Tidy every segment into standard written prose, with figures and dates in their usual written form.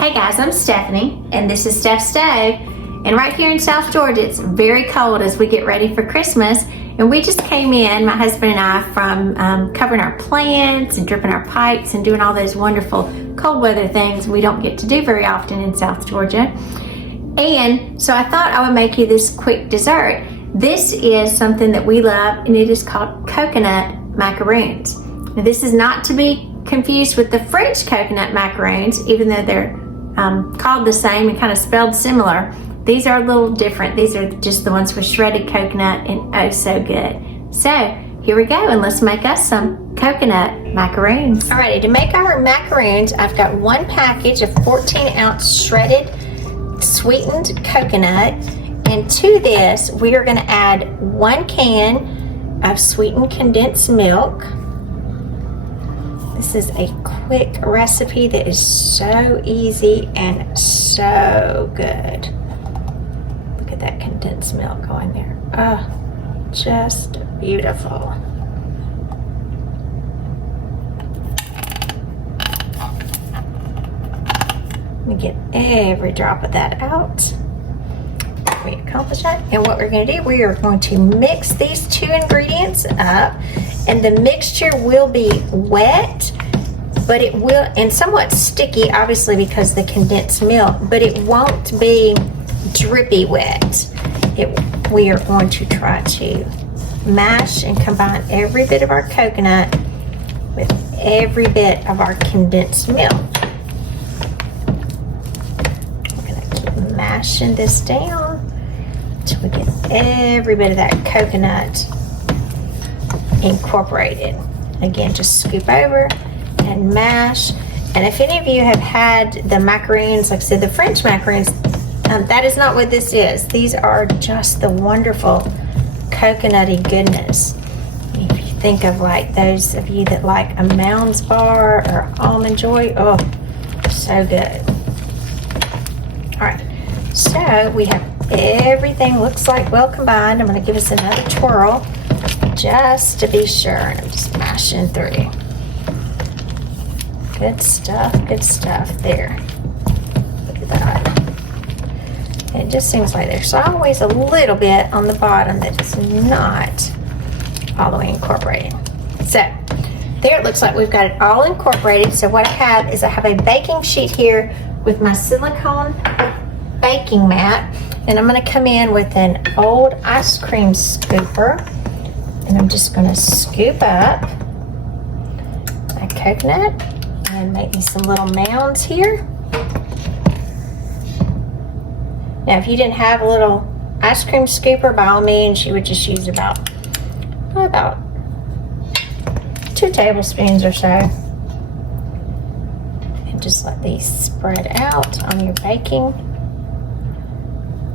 Hey guys, I'm Stephanie, and this is Steph's Stove. And right here in South Georgia, it's very cold as we get ready for Christmas. And we just came in, my husband and I, from covering our plants and dripping our pipes and doing all those wonderful cold weather things we don't get to do very often in South Georgia. And so I thought I would make you this quick dessert. This is something that we love, and it is called coconut macaroons. Now, this is not to be confused with the French coconut macaroons, even though they're called the same and kind of spelled similar. These are a little different. These are just the ones with shredded coconut, and oh so good. So here we go, and let's make us some coconut macaroons. Alrighty, to make our macaroons, I've got one package of 14-ounce shredded sweetened coconut, and to this we are going to add 1 can of sweetened condensed milk. This is a quick recipe that is so easy and so good. Look at that condensed milk going there. Oh, just beautiful. Let me get every drop of that out. We accomplish that. And what we're going to do, we are going to mix these two ingredients up, and the mixture will be wet, but it will, and somewhat sticky, obviously because the condensed milk, but it won't be drippy wet. We are going to try to mash and combine every bit of our coconut with every bit of our condensed milk. We're going to keep mashing this down until we get every bit of that coconut incorporated. Again, just scoop over and mash. And if any of you have had the macaroons, like I said, the French macaroons, that is not what this is. These are just the wonderful coconutty goodness. If you think of like those of you that like a Mounds bar or Almond Joy, oh, so good. All right, so we have everything looks like well combined. I'm going to give us another twirl just to be sure. And I'm just mashing through. Good stuff there. Look at that. It just seems like there's always a little bit on the bottom that is not all the way incorporated. So there it looks like we've got it all incorporated. So what I have is I have a baking sheet here with my silicone baking mat, and I'm going to come in with an old ice cream scooper, and I'm just going to scoop up my coconut and make me some little mounds here. Now if you didn't have a little ice cream scooper, by all means you would just use about 2 tablespoons or so, and just let these spread out on your baking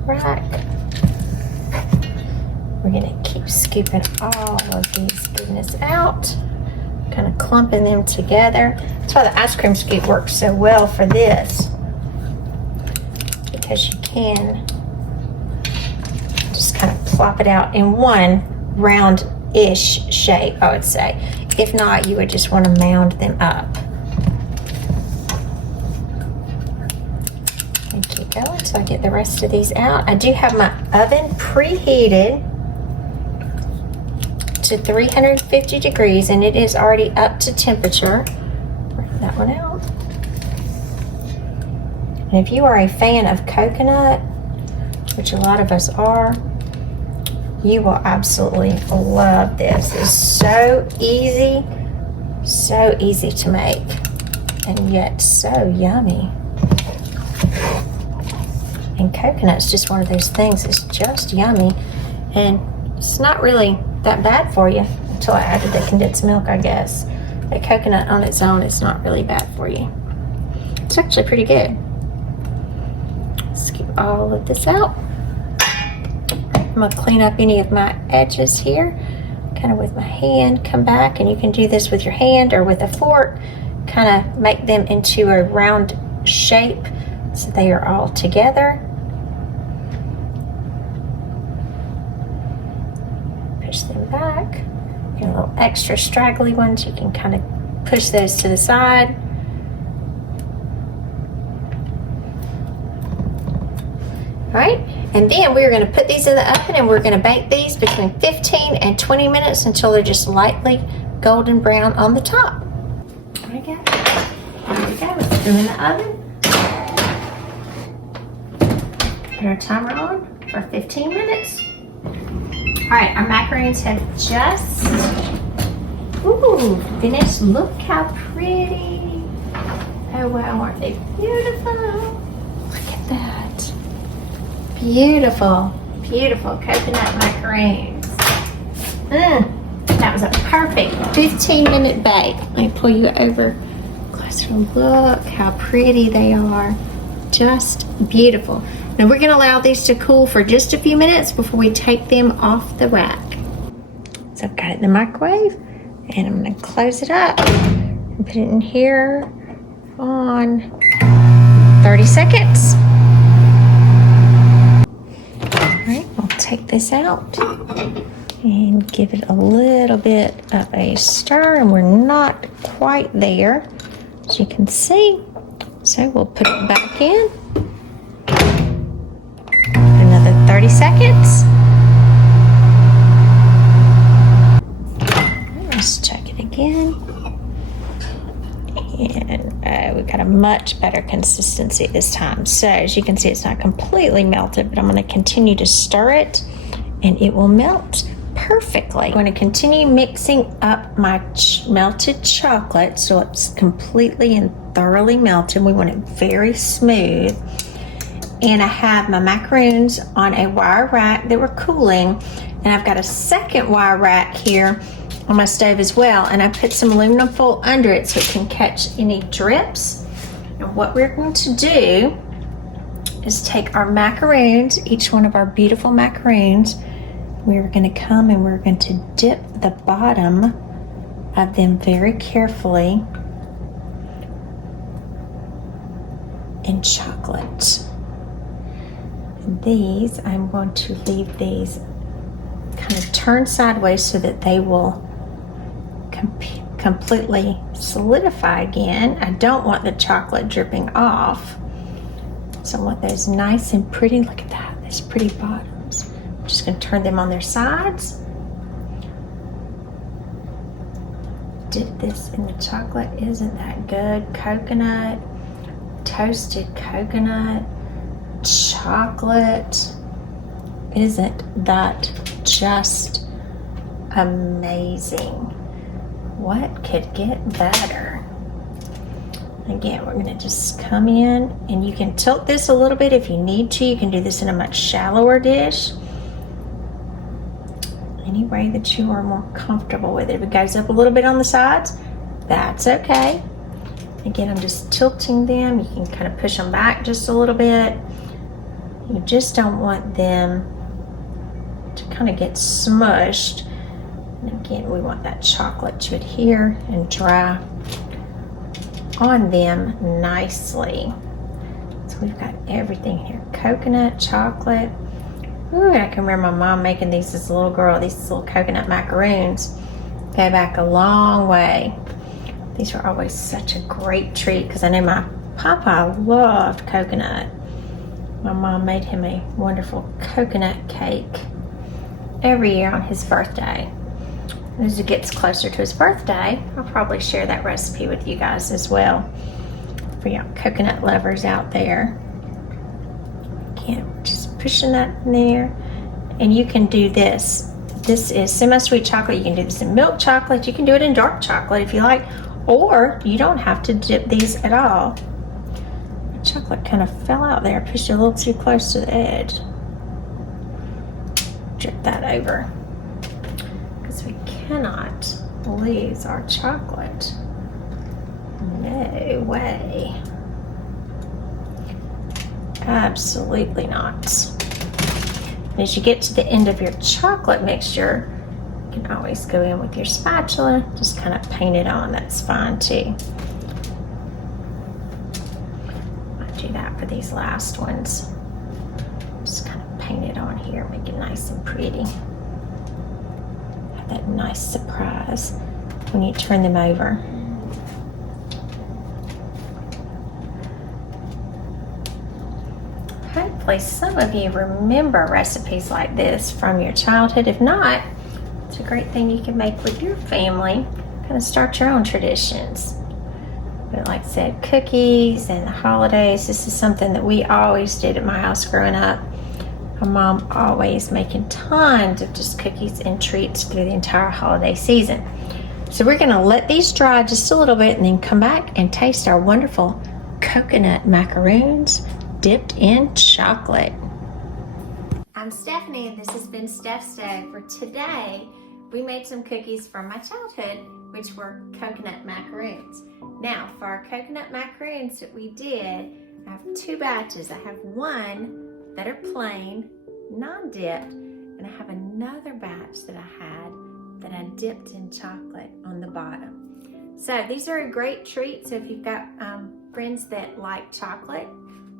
rack. We're going to keep scooping all of these goodness out, kind of clumping them together. That's why the ice cream scoop works so well for this, because you can just kind of plop it out in one round-ish shape, I would say. If not, you would just want to mound them up. And keep going until I get the rest of these out. I do have my oven preheated to 350 degrees, and it is already up to temperature. Bring that one out. And if you are a fan of coconut, which a lot of us are, you will absolutely love this. It's so easy to make, and yet so yummy. And coconut's just one of those things, it's just yummy, and it's not really that bad for you until I added the condensed milk, I guess. The coconut on its own, it's not really bad for you. It's actually pretty good. Scoop all of this out. I'm going to clean up any of my edges here, kind of with my hand, come back, and you can do this with your hand or with a fork, kind of make them into a round shape so they are all together. Push them back. Get a little extra straggly ones, you can kind of push those to the side. right? And then we're gonna put these in the oven and we're gonna bake these between 15 and 20 minutes until they're just lightly golden brown on the top. There we go. There we go. Let's put them in the oven. Put our timer on for 15 minutes. All right, our macaroons have just finished. Look how pretty. Oh wow, aren't they beautiful? Look at that. Beautiful, beautiful coconut macaroons. That was a perfect 15-minute bake. Let me pull you over closer. Look how pretty they are. Just beautiful. Now we're gonna allow these to cool for just a few minutes before we take them off the rack. So I've got it in the microwave and I'm gonna close it up and put it in here on 30 seconds. All right, we'll take this out and give it a little bit of a stir, and we're not quite there, as you can see. So we'll put it back in. Another 30 seconds. Let's check it again. And we've got a much better consistency this time. So as you can see, it's not completely melted, but I'm going to continue to stir it and it will melt perfectly. I'm going to continue mixing up my melted chocolate so it's completely and thoroughly melted. We want it very smooth. And I have my macaroons on a wire rack that were cooling, and I've got a second wire rack here on my stove as well, and I put some aluminum foil under it so it can catch any drips. And what we're going to do is take our macaroons, each one of our beautiful macaroons, we're going to come and we're going to dip the bottom of them very carefully in chocolate. And these, I'm going to leave these kind of turned sideways so that they will completely solidify again. I don't want the chocolate dripping off. So I want those nice and pretty. Look at that, those pretty bottoms. I'm just going to turn them on their sides. Dip this in the chocolate. Isn't that good? Coconut, toasted coconut, chocolate. Isn't that just amazing? What could get better? Again, we're going to just come in, and you can tilt this a little bit if you need to. You can do this in a much shallower dish. Any way that you are more comfortable with it. If it goes up a little bit on the sides, that's okay. Again, I'm just tilting them. You can kind of push them back just a little bit. You just don't want them to kind of get smushed. And again, we want that chocolate to adhere and dry on them nicely. So we've got everything here. Coconut, chocolate. Ooh, I can remember my mom making these as a little girl. These little coconut macaroons go back a long way. These were always such a great treat because I know my papa loved coconut. My mom made him a wonderful coconut cake every year on his birthday. As it gets closer to his birthday, I'll probably share that recipe with you guys as well for y'all coconut lovers out there. Again, just pushing that in there. And you can do this. This is semi-sweet chocolate. You can do this in milk chocolate. You can do it in dark chocolate if you like, or you don't have to dip these at all. The chocolate kind of fell out there. I pushed it a little too close to the edge. Drip that over. We cannot lose our chocolate. No way. Absolutely not. And as you get to the end of your chocolate mixture, you can always go in with your spatula, just kind of paint it on. That's fine too. I'll do that for these last ones. Just kind of paint it on here, make it nice and pretty. That nice surprise when you turn them over. hopefully some of you remember recipes like this from your childhood. If not, it's a great thing you can make with your family. Kind of start your own traditions. But like I said, cookies and the holidays, this is something that we always did at my house growing up. My mom always making tons of just cookies and treats through the entire holiday season. So we're gonna let these dry just a little bit and then come back and taste our wonderful coconut macaroons dipped in chocolate. I'm Stephanie and this has been Steph's Day. For today, we made some cookies from my childhood, which were coconut macaroons. Now, for our coconut macaroons that we did, I have two batches. I have one that are plain, non-dipped, and I have another batch that I had that I dipped in chocolate on the bottom. So these are a great treat. So if you've got friends that like chocolate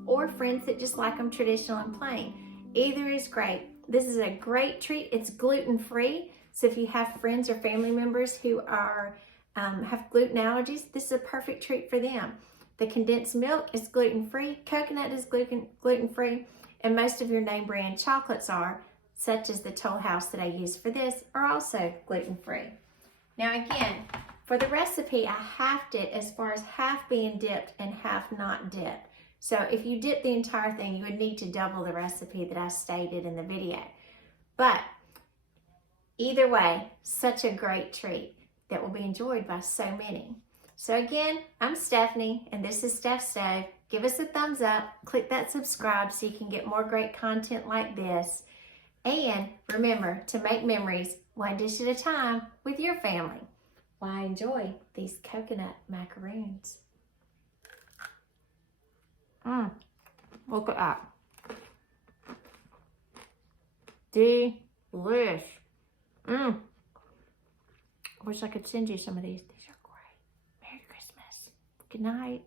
or friends that just like them traditional and plain, either is great. This is a great treat. It's gluten-free. So if you have friends or family members who are have gluten allergies, this is a perfect treat for them. The condensed milk is gluten-free, coconut is gluten-free, and most of your name brand chocolates are, such as the Toll House that I use for this, are also gluten-free. Now again, for the recipe, I halved it as far as half being dipped and half not dipped. So if you dip the entire thing, you would need to double the recipe that I stated in the video. But either way, such a great treat that will be enjoyed by so many. So again, I'm Stephanie, and this is Steph's Day. Give us a thumbs up, click that subscribe so you can get more great content like this. And remember to make memories one dish at a time with your family. Why enjoy these coconut macaroons. Look at that. Delish. I wish I could send you some of these. These are great. Merry Christmas. Good night.